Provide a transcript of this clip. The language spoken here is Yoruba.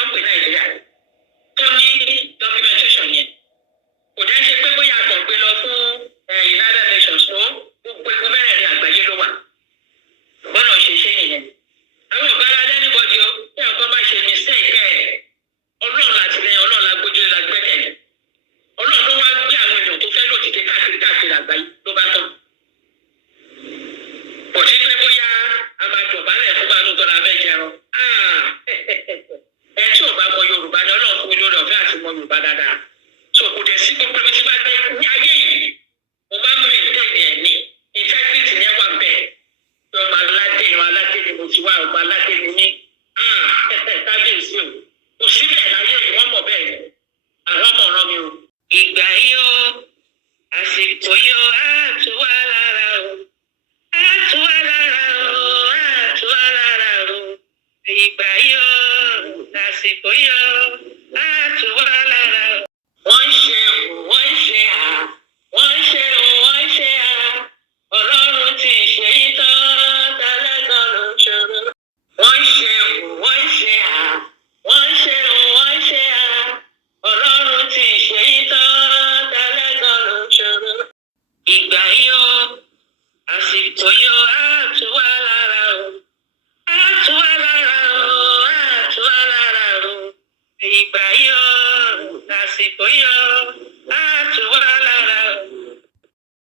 tó ń pè Nàìjíríà tó ní documentation yẹn kò dá ṣe pé bóyá a kàn gbé lọ fún United Nations tó gbogbo ẹgbẹ́ mẹ́rẹ̀ẹ̀rin àgbáyé ló wà bọ́nà ṣe ṣe nìyẹn àwọn ọ̀gá ara lẹ́nìbọ̀dì ó bí ọ̀kan bá ṣe mistake Ọlọ́run àtìlẹ́yìn Ọlọ́run la gbójú la gbẹ́kẹ̀lé Ọlọ́run ló wá gbé àwọn èèyàn tó fẹ́ lòdìdé káàkiri àgbáyé ló bá tán bọ̀ sí pé bóyá a máa dọ̀bálẹ̀ fún bàánú tó la fẹ́ jẹun ẹ tí ò bá mọ Yorùbá ni Ọlọ́run fún mi lórí ọ̀fẹ́ àti mọ Yorùbá dáadáa so kò dẹ̀ sí gbogbo ibi tí bá dé ní ayé yìí mo máa ń maintain ẹ̀ ní integrity yẹn wà bẹ́ẹ̀ pé ọmọ aládé ni mo ti wá ọmọ aládé ni mí kábíyèsí o kò síbẹ̀ láyé yìí wọ́n mọ̀ bẹ́ẹ̀ àwọn ọmọ ọ̀ràn mi o. ìgbà yìí o àsìkò yìí o á tù wá lára o á tù wá lára o á tù wá lára o ìgbà yìí o àsìkò yìí